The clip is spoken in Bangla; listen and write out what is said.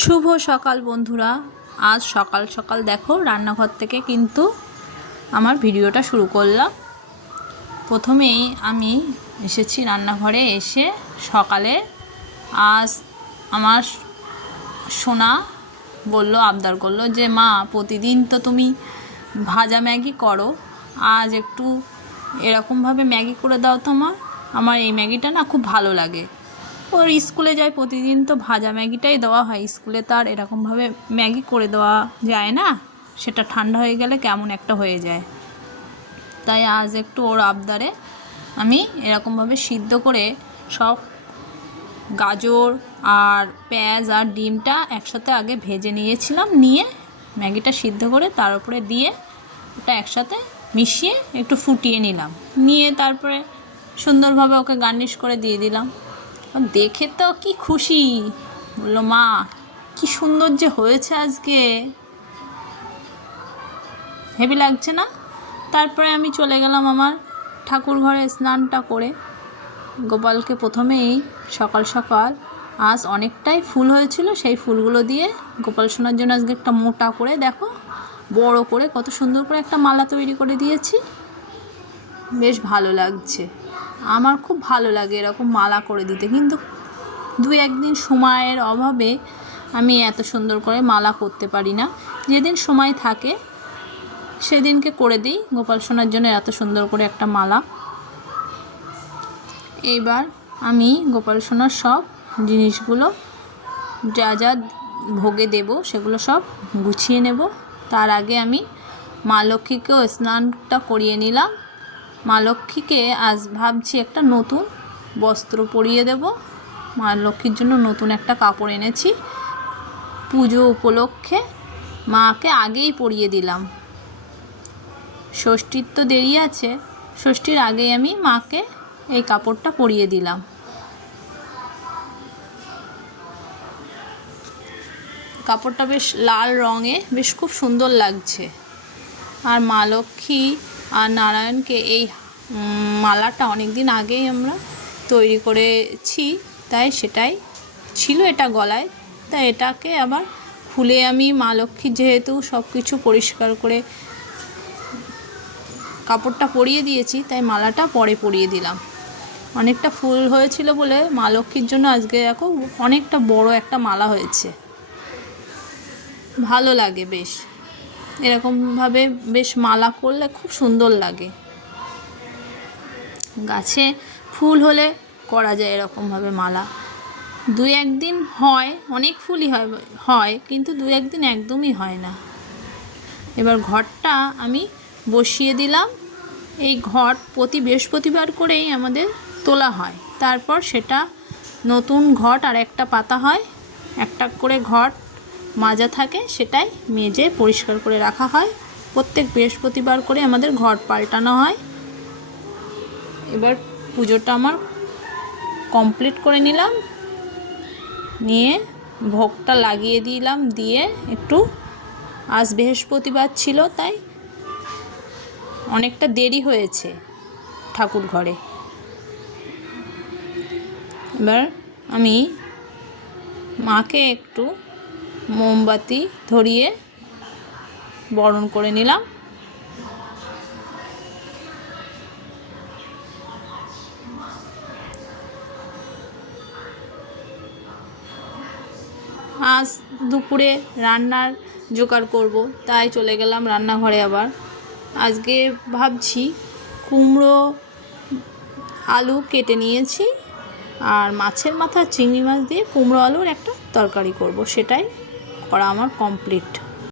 শুভ সকাল বন্ধুরা। আজ সকাল সকাল দেখো রান্নাঘর থেকে কিন্তু আমার ভিডিওটা শুরু করলাম। প্রথমেই আমি এসেছি রান্নাঘরে, এসে সকালে আজ আমার সোনা আবদার করলো যে মা, প্রতিদিন তো তুমি ভাজা ম্যাগি করো, আজ একটু এরকমভাবে ম্যাগি করে দাও তো মা, আমার এই ম্যাগিটা না খুব ভালো লাগে। ওর স্কুলে যায় প্রতিদিন তো ভাজা ম্যাগিটাই দেওয়া হয়, স্কুলে তার এরকমভাবে ম্যাগি করে দেওয়া যায় না, সেটা ঠান্ডা হয়ে গেলে কেমন একটা হয়ে যায়। তাই আজ একটু ওর আবদারে আমি এরকমভাবে সিদ্ধ করে সব গাজর আর পেঁয়াজ আর ডিমটা একসাথে আগে ভেজে নিয়েছিলাম, নিয়ে ম্যাগিটা সিদ্ধ করে তার উপরে দিয়ে ওটা একসাথে মিশিয়ে একটু ফুটিয়ে নিলাম, নিয়ে তারপরে সুন্দরভাবে ওকে গার্নিশ করে দিয়ে দিলাম। দেখে তো কি খুশি, বললো মা কি সুন্দর যে হয়েছে, আজকে হেভি লাগছে না। তারপরে আমি চলে গেলাম আমার ঠাকুর ঘরে স্নানটা করে। গোপালকে প্রথমেই সকাল সকাল আজ অনেকটাই ফুল হয়েছিল, সেই ফুলগুলো দিয়ে গোপাল সোনার জন্য আজকে একটা মোটা করে দেখো বড় করে কত সুন্দর করে একটা মালা তৈরি করে দিয়েছি। বেশ ভালো লাগছে, আমার খুব ভালো লাগে এরকম মালা করে দিতে, কিন্তু দু একদিন সময়ের অভাবে আমি এত সুন্দর করে মালা করতে পারি না। যেদিন সময় থাকে সেদিনকে করে দিই গোপাল সোনার জন্য এত সুন্দর করে একটা মালা। এইবার আমি গোপাল সোনার সব জিনিসগুলো যা যা ভোগে দেব সেগুলো সব গুছিয়ে নেব। তার আগে আমি মা লক্ষ্মীকেও স্নানটা করিয়ে নিলাম। মা লক্ষ্মীকে আজ ভাবছি একটা নতুন বস্ত্র পরিয়ে দেব। মা লক্ষ্মীর জন্য নতুন একটা কাপড় এনেছি, পুজো উপলক্ষে মাকে আগেই পরিয়ে দিলাম। ষষ্ঠীর তো দেরি আছে, ষষ্ঠীর আগেই আমি মাকে এই কাপড়টা পরিয়ে দিলাম। কাপড়টা বেশ লাল রঙে, বেশ খুব সুন্দর লাগছে। আর মা লক্ষ্মী আর নারায়ণকে এই মালাটা অনেক দিন আগেই আমরা তৈরি করেছি, তাই সেটাই ছিল এটা গলায়, তাই এটাকে আবার খুলে আমি মা লক্ষ্মীর যেহেতু সব কিছু পরিষ্কার করে কাপড়টা পরিয়ে দিয়েছি, তাই মালাটা পরে পরিয়ে দিলাম। অনেকটা ফুল হয়েছিল বলে মা লক্ষ্মীর জন্য আজকে দেখো অনেকটা বড় একটা মালা হয়েছে, ভালো লাগে বেশ। এরকমভাবে বেশ মালা করলে খুব সুন্দর লাগে। গাছে ফুল হলে করা যায় এরকমভাবে মালা, দু একদিন হয়, অনেক ফুলই হয় কিন্তু দু একদিন একদমই হয় না। এবার ঘটটা আমি বসিয়ে দিলাম। এই ঘট প্রতি বৃহস্পতিবার করেই আমাদের তোলা হয়, তারপর সেটা নতুন ঘট আর একটা পাতা হয়, একটা করে ঘট মাজা থাকে, সেটাই মেজে পরিষ্কার করে রাখা হয়। প্রত্যেক বৃহস্পতিবার করে আমাদের ঘট পাল্টানো হয়। এবার পুজোটা আমার কমপ্লিট করে নিলাম, নিয়ে ভোগটা লাগিয়ে দিলাম, দিয়ে একটু আজ বৃহস্পতিবার ছিল তাই অনেকটা দেরি হয়েছে ঠাকুর ঘরে। এবার আমি মাকে একটু মোমবাতি ধরিয়ে বরণ করে নিলাম। আজ দুপুরে রান্নার জোগাড় করব, তাই চলে গেলাম রান্নাঘরে। আবার আজকে ভাবছি কুমড়ো আলু কেটে নিয়েছি, আর মাছের মাথা চিংড়ি মাছ দিয়ে কুমড়ো আলুর একটা তরকারি করব, সেটাই করা আমার কমপ্লিট।